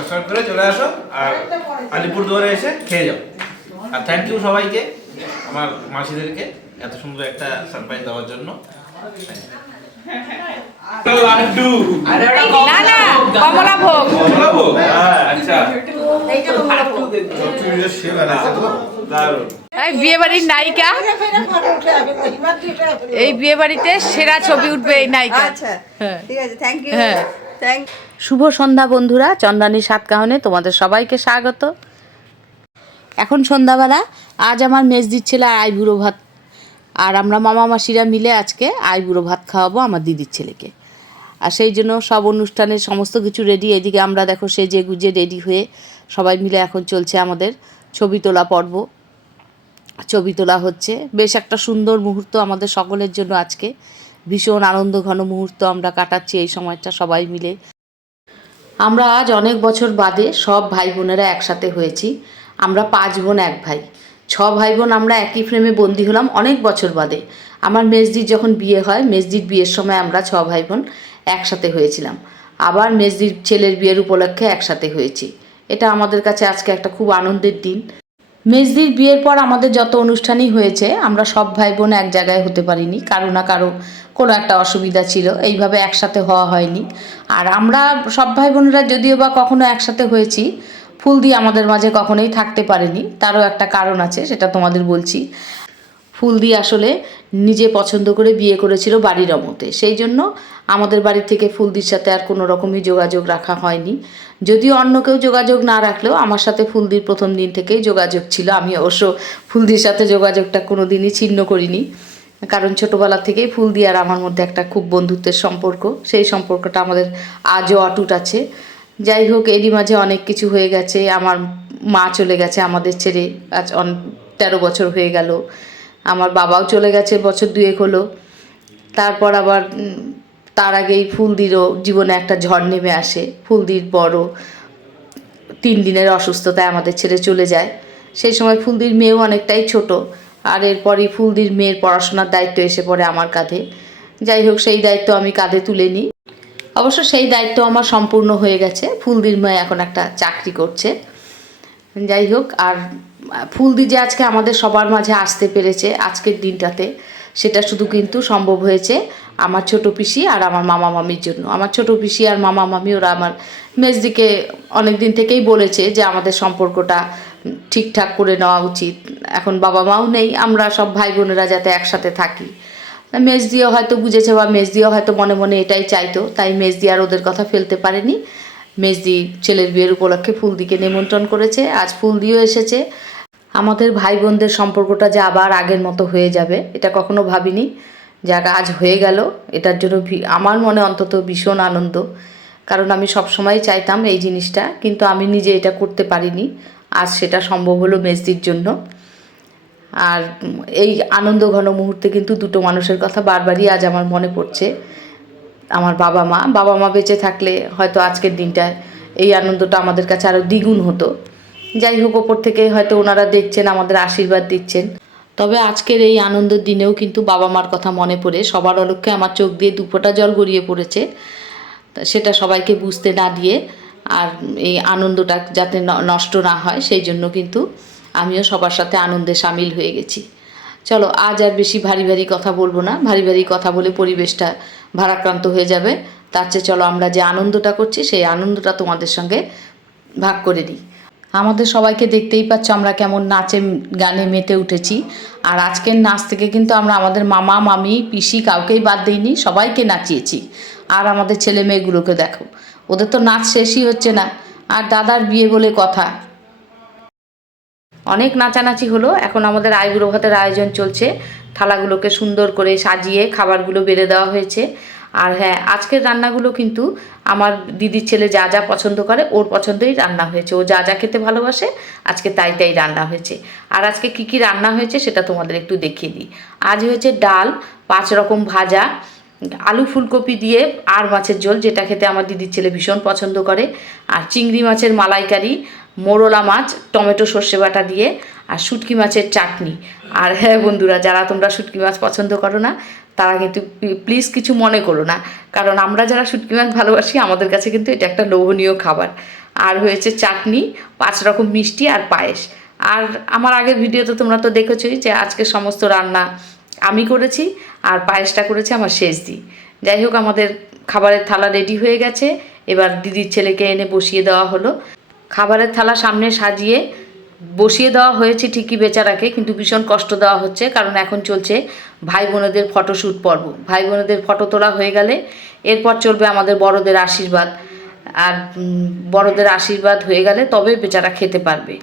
Subscribe করে চলে আসো আর আলিপুরদুয়ারে এসে খেয়ে যাও। আর থ্যাংক ইউ সবাইকে, আমার মাসিদেরকে এত সুন্দর একটা সারপ্রাইজ দেওয়ার জন্য। বিয়ে বাড়ির নায়িকা, এই বিয়ে বাড়িতে সেরা ছবি উঠবে এই নায়িকা। ঠিক আছে, থ্যাংক ইউ। শুভ সন্ধ্যা বন্ধুরা, চন্দ্রানী সাতকাহনে তোমাদের সবাইকে স্বাগত। এখন সন্ধ্যাবেলা, আজ আমার মেজদির ছেলে আইবুড়ো ভাত, আর আমরা মামা মাসিরা মিলে আজকে আইবুড়ো ভাত খাওয়াবো আমার দিদির ছেলেকে। আর সেই জন্য সব অনুষ্ঠানের সমস্ত কিছু রেডি। এদিকে আমরা দেখো সেজে গুজে রেডি হয়ে সবাই মিলে এখন চলছে আমাদের ছবি তোলা পর্ব। ছবি তোলা হচ্ছে, বেশ একটা সুন্দর মুহূর্ত আমাদের সকলের জন্য আজকে। ভীষণ আনন্দ ঘন মুহূর্ত আমরা কাটাচ্ছি এই সময়টা সবাই মিলে। আমরা আজ অনেক বছর বাদে সব ভাই বোনেরা একসাথে হয়েছি। আমরা 5 বোন 1 ভাই, 6 ভাই বোন আমরা একই ফ্রেমে বন্দি হলাম অনেক বছর বাদে। আমার মেজদির যখন বিয়ে হয়, মেজদির বিয়ের সময় আমরা 6 ভাই বোন একসাথে হয়েছিলাম। আবার মেজদির ছেলের বিয়ের উপলক্ষে একসাথে হয়েছি। এটা আমাদের কাছে আজকে একটা খুব আনন্দের দিন। মেজদির বিয়ের পর আমাদের যত অনুষ্ঠানই হয়েছে, আমরা সব ভাই বোন এক জায়গায় হতে পারিনি, কারো না কারো কোনো একটা অসুবিধা ছিল, এইভাবে একসাথে হওয়া হয়নি। আর আমরা সব ভাই বোনেরা যদিও বা কখনো একসাথে হয়েছি, ফুলদি আমাদের মাঝে কখনোই থাকতে পারেনি। তারও একটা কারণ আছে, সেটা তোমাদের বলছি। ফুলদি আসলে নিজে পছন্দ করে বিয়ে করেছিল বাড়ির অমতে, সেই জন্য আমাদের বাড়ি থেকে ফুলদির সাথে আর কোনো রকমই যোগাযোগ রাখা হয়নি। যদিও অন্য কেউ যোগাযোগ না রাখলেও আমার সাথে ফুলদির প্রথম দিন থেকেই যোগাযোগ ছিল। আমি অবশ্য ফুলদির সাথে যোগাযোগটা কোনো দিনই ছিন্ন করিনি, কারণ ছোটোবেলা থেকেই ফুলদি আর আমার মধ্যে একটা খুব বন্ধুত্বের সম্পর্ক। সেই সম্পর্কটা আমাদের আজও অটুট আছে। যাই হোক, এরই মাঝে অনেক কিছু হয়ে গেছে। আমার মা চলে গেছে আমাদের ছেড়ে, আজ 13 বছর হয়ে গেল। আমার বাবাও চলে গেছে বছর 2 হলো। তারপর আবার তার আগেই ফুলদিরও জীবনে একটা ঝড় নেমে আসে। ফুলদির বড় 3 দিনের অসুস্থতায় আমাদের ছেড়ে চলে যায়। সেই সময় ফুলদির মেয়েও অনেকটাই ছোট, আর এরপরই ফুলদির মেয়ের পড়াশোনার দায়িত্ব এসে পড়ে আমার কাঁধে। যাই হোক, সেই দায়িত্ব আমি কাঁধে তুলে নিই। অবশ্য সেই দায়িত্ব আমার সম্পূর্ণ হয়ে গেছে। ফুলদির মেয়ে এখন একটা চাকরি করছে। যাই হোক, আর ফুলদি যে আজকে আমাদের সবার মাঝে আসতে পেরেছে আজকের দিনটাতে, সেটা শুধু কিন্তু সম্ভব হয়েছে আমার ছোট পিসি আর আমার মামা মামির জন্য। আমার ছোট পিসি আর মামা মামি ওরা আমার মেজদিকে অনেক দিন থেকেই বলেছে যে আমাদের সম্পর্কটা ঠিকঠাক করে নেওয়া উচিত। এখন বাবা মাও নেই, আমরা সব ভাই বোনেরা যাতে একসাথে থাকি। মেজদিও হয়তো বুঝেছে, বা মেজদিও হয়তো মনে মনে এটাই চাইতো, তাই মেজদি আর ওদের কথা ফেলতে পারেনি। মেজদি ছেলের বিয়ের উপলক্ষে ফুলদিকে নিমন্ত্রণ করেছে, আজ ফুলদিও এসেছে। আমাদের ভাই বোনদের সম্পর্কটা যে আবার আগের মতো হয়ে যাবে, এটা কখনো ভাবিনি। যাক, আজ হয়ে গেল, এটার জন্য আমার মনে অন্তত ভীষণ আনন্দ। কারণ আমি সবসময় চাইতাম এই জিনিসটা, কিন্তু আমি নিজে এটা করতে পারিনি। আজ সেটা সম্ভব হলো মেজদির জন্য। আর এই আনন্দ ঘন মুহূর্তে কিন্তু দুটো মানুষের কথা বারবারই আজ আমার মনে পড়ছে। আমার বাবা মা বেঁচে থাকলে হয়তো আজকের দিনটা এই আনন্দটা আমাদের কাছে আরও দ্বিগুণ হতো। যাই হোক, ওপর থেকে হয়তো ওনারা দেখছেন, আমাদের আশীর্বাদ দিচ্ছেন। তবে আজকের এই আনন্দের দিনেও কিন্তু বাবা মার কথা মনে পড়ে সবার অলক্ষ্যে আমার চোখ দিয়ে 2 ফোঁটা জল গড়িয়ে পড়েছে। সেটা সবাইকে বুঝতে না দিয়ে, আর এই আনন্দটা যাতে নষ্ট না হয় সেই জন্য কিন্তু আমিও সবার সাথে আনন্দে সামিল হয়ে গেছি। চলো, আজ আর বেশি ভারী ভারী কথা বলবো না। ভারী ভারী কথা বলে পরিবেশটা ভারাক্রান্ত হয়ে যাবে। তার চেয়ে চলো আমরা যে আনন্দটা করছি সেই আনন্দটা তোমাদের সঙ্গে ভাগ করে নিই। আমাদের সবাইকে দেখতেই পাচ্ছ আমরা কেমন নাচে গানে মেতে উঠেছি। আর আজকের নাচ থেকে কিন্তু আমরা আমাদের মামা মামি পিসি কাউকেই বাদ দিইনি, সবাইকে নাচিয়েছি। আর আমাদের ছেলে মেয়েগুলোকে দেখো, ওদের তো নাচ শেষই হচ্ছে না। আর দাদার বিয়ে বলে কথা, অনেক নাচানাচি হলো। এখন আমাদের আইবুড়ো ভাতের আয়োজন চলছে। থালাগুলোকে সুন্দর করে সাজিয়ে খাবারগুলো বেড়ে দেওয়া হয়েছে। আর হ্যাঁ, আজকের রান্নাগুলো কিন্তু আমার দিদির ছেলে যা যা পছন্দ করে ওর পছন্দই রান্না হয়েছে। ও যা যা খেতে ভালোবাসে আজকে তাই তাই রান্না হয়েছে। আর আজকে কি কি রান্না হয়েছে সেটা তোমাদের একটু দেখিয়ে দিই। আজ হয়েছে ডাল, 5 রকম ভাজা, আলু ফুলকপি দিয়ে আর মাছের ঝোল, যেটা খেতে আমার দিদির ছেলে ভীষণ পছন্দ করে, আর চিংড়ি মাছের মালাইকারি, মোরলা মাছ টমেটো সর্ষে বাটা দিয়ে, আর শুটকি মাছের চাটনি। আর হ্যাঁ বন্ধুরা, যারা তোমরা শুটকি মাছ পছন্দ করো না তারা কিন্তু প্লিজ কিছু মনে করো না, কারণ আমরা যারা শুটকি মাছ ভালোবাসি আমাদের কাছে কিন্তু এটা একটা লোভনীয় খাবার। আর হয়েছে চাটনি, 5 রকম মিষ্টি আর পায়েস। আর আমার আগের ভিডিওতে তোমরা তো দেখেছোই যে আজকে সমস্ত রান্না আমি করেছি, আর পায়েসটা করেছে আমার শেষদি। যাই হোক, আমাদের খাবারের থালা রেডি হয়ে গেছে, এবার দিদির ছেলেকে এনে বসিয়ে দেওয়া হলো। খাবারের থালা সামনে সাজিয়ে বসিয়ে দেওয়া হয়েছে ঠিকই বেচারাকে, কিন্তু ভীষণ কষ্ট দেওয়া হচ্ছে, কারণ এখন চলছে ভাই বোনেদের ফটোশ্যুট পর্ব। ভাই বোনেদের ফটো তোলা হয়ে গেলে এরপর চলবে আমাদের বড়দের আশীর্বাদ, আর বড়দের আশীর্বাদ হয়ে গেলে তবে বেচারা খেতে পারবে।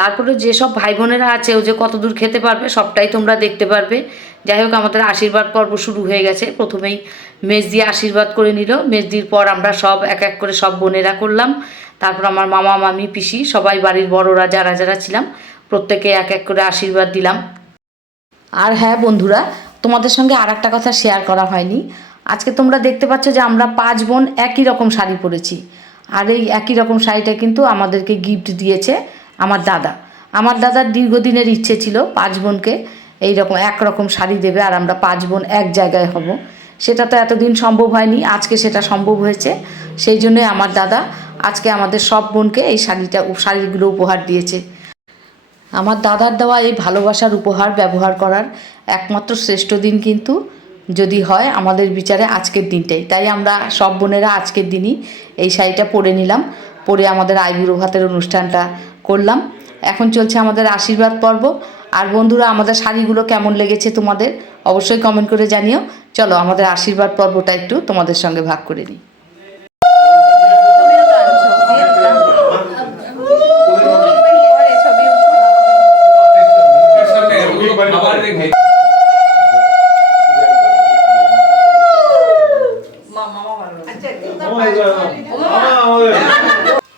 তারপরে যেসব ভাই বোনেরা আছে ও যে কত দূর খেতে পারবে সবটাই তোমরা দেখতে পারবে। যাই হোক, আমাদের আশীর্বাদ পর্ব শুরু হয়ে গেছে। প্রথমেই মেজদি আশীর্বাদ করে নিল, মেজদির পর আমরা সব এক এক করে সব বোনেরা করলাম। তারপর আমার মামা মামি পিসি সবাই বাড়ির বড়রা যারা যারা ছিলাম প্রত্যেকে এক এক করে আশীর্বাদ দিলাম। আর হ্যাঁ বন্ধুরা, তোমাদের সঙ্গে আর একটা কথা শেয়ার করা হয়নি। আজকে তোমরা দেখতে পাচ্ছ যে আমরা 5 বোন একই রকম শাড়ি পরেছি, আর এই একই রকম শাড়িটা কিন্তু আমাদেরকে গিফট দিয়েছে আমার দাদা। আমার দাদার দীর্ঘদিনের ইচ্ছে ছিল 5 বোনকে এইরকম একরকম শাড়ি দেবে, আর আমরা 5 বোন এক জায়গায় হব। সেটা তো এতদিন সম্ভব হয়নি, আজকে সেটা সম্ভব হয়েছে। সেই জন্যই আমার দাদা আজকে আমাদের সব বোনকে এই শাড়িগুলো উপহার দিয়েছে। আমার দাদার দেওয়া এই ভালোবাসার উপহার ব্যবহার করার একমাত্র শ্রেষ্ঠ দিন কিন্তু যদি হয় আমাদের বিচারে আজকের দিনটাই। তাই আমরা সব বোনেরা আজকের দিনই এই শাড়িটা পরে নিলাম, পরে আমাদের আইবুড়ো ভাতের অনুষ্ঠানটা করলাম। এখন চলছে আমাদের আশীর্বাদ পর্ব। আর বন্ধুরা, আমাদের শাড়িগুলো কেমন লেগেছে তোমাদের অবশ্যই কমেন্ট করে জানিও। চলো আমাদের আশীর্বাদ পর্বটা একটু তোমাদের সঙ্গে ভাগ করে নিই।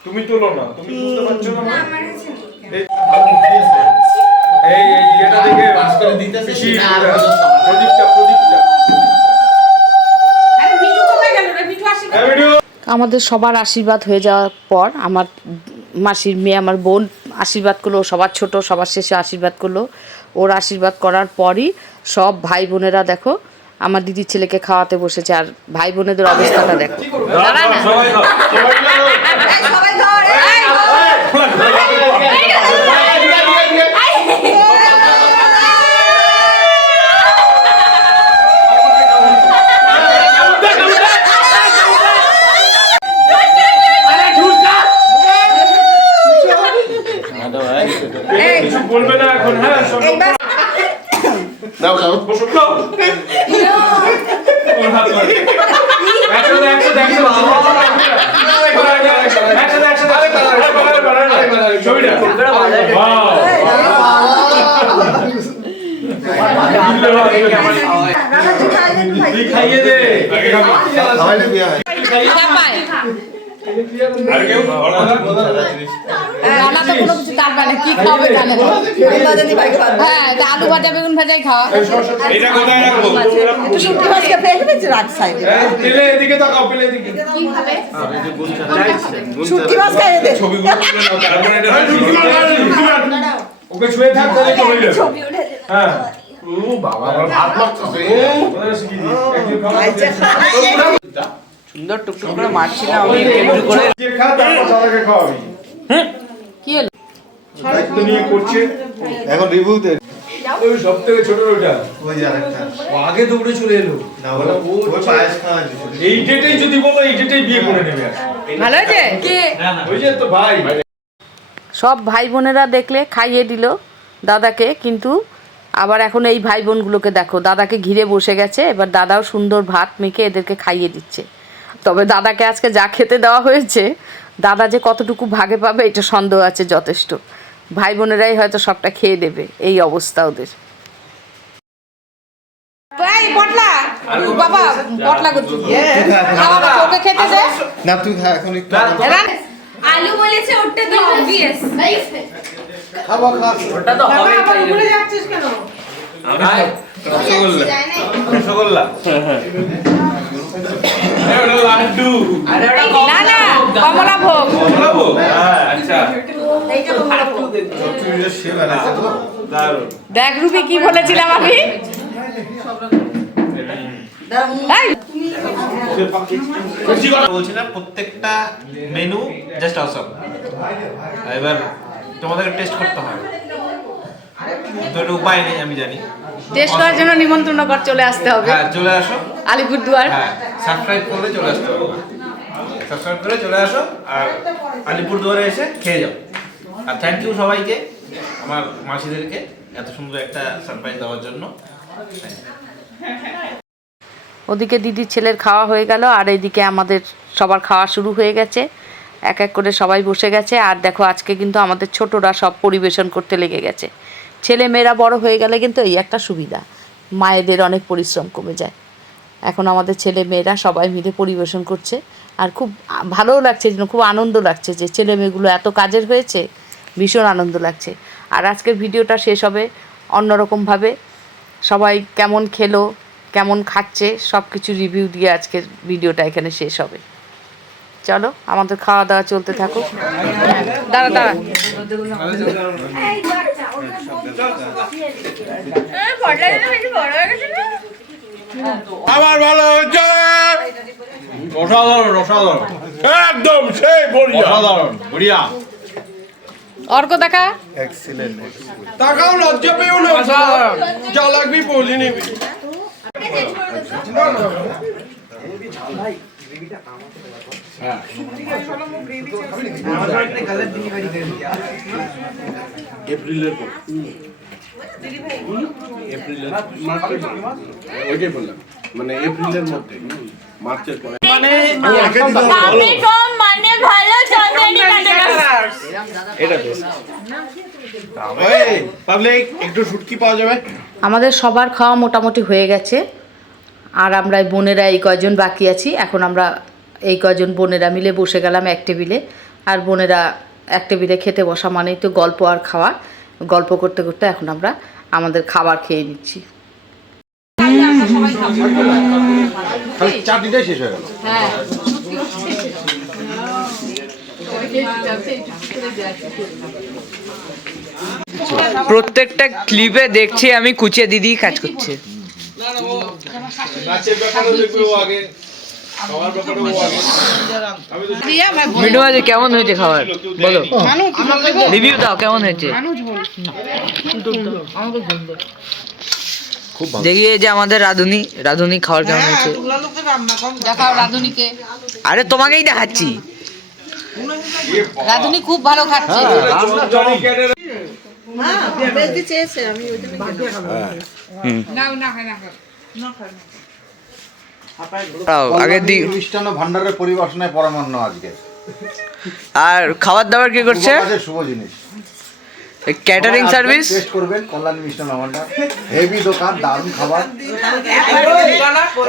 তুমি তোলো না, তুমি বুঝতে পারছো না? এই এটা দেখে পাস করে দিতেছে প্রদীপটা আমাদের সবার আশীর্বাদ হয়ে যাওয়ার পর আমার মাসির মেয়ে আমার বোন আশীর্বাদ করলো, সবার ছোট সবার শেষে আশীর্বাদ করলো। ওর আশীর্বাদ করার পরই সব ভাই বোনেরা দেখো আমার দিদির ছেলেকে খাওয়াতে বসেছে। আর ভাই বোনেদের অবস্থাটা দেখো। বলবে না এখন। হ্যাঁ দাও খাও বসো খাও ওর হাত ধরে ছবিটা খাইয়ে দে আলু ভাজা বেগুন ভাজাই খাওয়া। ওকে ছুঁয়ে থাক সুন্দর টুকটুক করে মারছিলাম আমি একটু করে খাওয়াবি। কি হলো দায়িত্ব নিয়ে করছে এখন রিভিউতে ওই সবথেকে ছোট ওটা ওই যে আরেকটা আগে দৌড়ে চলে এলো না বলা ওই পায়েস খাওয়া দিছিল এই ডেটেই যদি বলো এই ডেটেই বিয়ে করে নেবে ভালো হয়েছে কে ওই যে তো ভাই সব ভাই বোনেরা দেখলে খাইয়ে দিল দাদাকে, কিন্তু আবার এখন এই ভাই বোনগুলোকে দেখো দাদাকে ঘিরে বসে গেছে। এবার দাদাও সুন্দর ভাত মেখে এদেরকে খাইয়ে দিচ্ছে। তবে দাদাকে আজকে যা খেতে দেওয়া হয়েছে দাদা যে কতটুকু ভাগে পাবে এটা সন্দেহ আছে যথেষ্ট। ভাই বোনেরাই হয়তো সবটা খেয়ে দেবে, এই অবস্থা ওদের। বাবা পটলা করছি ওকে খেতে দে না তুই খা এখন একটু আলু বলেছে ওটা তো অবভিয়াস খাবো খা ওটা তো হবে ভুলে যাচ্ছিস কেন রসগোল্লা ওটা লাড্ডু না না কমলা ভোগ আচ্ছা এইটা কমলা ভোগ তুই যে সে বানাইছে তো দেখ রুবি কি বলেছিলাম আমি বলছিলাম প্রত্যেকটা মেনু জাস্ট অসম। এবার তোমাদের টেস্ট করতে হবে, তো এটা উপায় নেই আমি জানি। টেস্ট করার জন্য নিমন্ত্রণ কর চলে আসতে হবে। হ্যাঁ চলে আসো, আলিপুরদুয়ার। হ্যাঁ সাবস্ক্রাইব করলে চলে আসতে হবে, সাবস্ক্রাইব করে চলে আসো আর আলিপুরদুয়ারে এসে খেয়ে যাও। আর থ্যাংক ইউ সবাইকে, আমার মাসিদেরকে এত সুন্দর একটা সারপ্রাইজ দেওয়ার জন্য। ওদিকে দিদির ছেলের খাওয়া হয়ে গেল, আর এইদিকে আমাদের সবার খাওয়া শুরু হয়ে গেছে। এক এক করে সবাই বসে গেছে। আর দেখো আজকে কিন্তু আমাদের ছোটরা সব পরিবেশন করতে লেগে গেছে। ছেলে মেয়েরা বড় হয়ে গেলে কিন্তু এই একটা সুবিধা, মায়েদের অনেক পরিশ্রম কমে যায়। এখন আমাদের ছেলে মেয়েরা সবাই মিলে পরিবেশন করছে, আর খুব ভালোও লাগছে, খুব আনন্দ লাগছে যে ছেলে মেয়েগুলো এত কাজের হয়েছে, ভীষণ আনন্দ লাগছে। আর আজকের ভিডিওটা শেষ হবে অন্যরকমভাবে। সবাই কেমন খেলো, কেমন খাচ্ছে, সব কিছু রিভিউ দিয়ে আজকের ভিডিওটা এখানে শেষ হবে। চলো আমাদের খাওয়া দাওয়া চলতে থাকুক। দাঁড়া দাঁড়া, আমার ভালো হচ্ছে, অসাধারণ অসাধারণ, একদম সেই বড়িয়া, অসাধারণ বড়িয়া। অর্ক দেখা, এক্সিলেন্ট। তাকাও লজ্জা পেও না, যা লাগবি বলি নিবি। এপ্রিলের পর ওইটাই বললাম, মানে এপ্রিলের মধ্যে, মার্চের পরে। মানে ভালো চন্দনী কাটার। পাবলিক একটু শুটকি পাওয়া যাবে? আমাদের সবার খাওয়া মোটামুটি হয়ে গেছে। আর আমরা বোনেরা এই কয়জন বাকি আছি। এখন আমরা এই কয়জন বোনেরা মিলে বসে গেলাম এক টেবিলে। আর বোনেরা এক টেবিলে খেতে বসা মানেই তো গল্প আর খাওয়া। গল্প করতে করতে এখন আমরা আমাদের খাবার খেয়ে নিচ্ছি। চাটনিটাই শেষ হয়ে গেল। প্রত্যেকটা ক্লিপে দেখছি আমি কুচিয়া দিদি কাজ করছে। নাচের ব্যাপারে দেখবে ও আগে, খাওয়ার ব্যাপারে ও আগে। মিঠু মাঝে কেমন হয়েছে খাবার বলো, রিভিউ দাও কেমন হয়েছে। দেখি এই যে আমাদের রাধুনি, রাধুনি খাবার কেমন হয়েছে দেখাও রাধুনিকে। আরে তোমাকেই দেখাচ্ছি। রাধুনি খুব ভালো খাচ্ছে। আগের দিন মিষ্টান্ন ভান্ডারের পরিবেশনায় পরামান্য আজকে। আর খাবার দাবার কি করছে? শুভ জিনিস, ক্যাটারিং সার্ভিস টেস্ট করবেন কল্যাণ মিষ্টান্ন ভান্ডার, হেভি দোকান, দারুণ খাবার।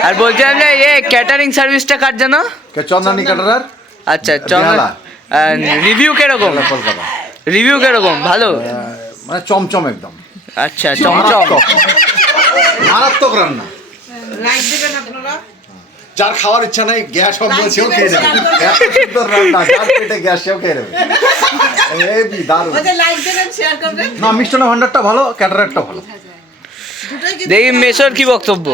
আর বলছিলাম যে এই ক্যাটারিং সার্ভিসটা কার জানো? চন্দ্রানী ক্যাটারার। আচ্ছা চল, রিভিউ কিরকম? কলকাতা। রিভিউ কিরকম? ভালো, মানে চমচম একদম। আচ্ছা চমচম, মারাত্মক রান্না। যার খাওয়ার ইচ্ছা নাই, গ্যাস অফ সেও খেয়ে নেবে। এত সুন্দর রান্না, যার পেটে গ্যাস সেও খেয়ে নেবে। হেভি দারুণ। না মিষ্টান্ন ভান্ডারটা ভালো, ক্যাটারারটা ভালো। দেখি মেসোর কি বক্তব্য,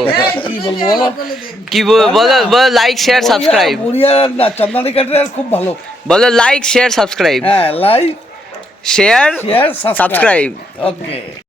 কি বলো বলো, লাইক শেয়ার সাবস্ক্রাইব। বুড়িয়া না, চন্দ্রানী ক্যাটারার খুব ভালো। বলো লাইক শেয়ার সাবস্ক্রাইব, হ্যাঁ লাইক শেয়ার শেয়ার সাবস্ক্রাইব। ওকে।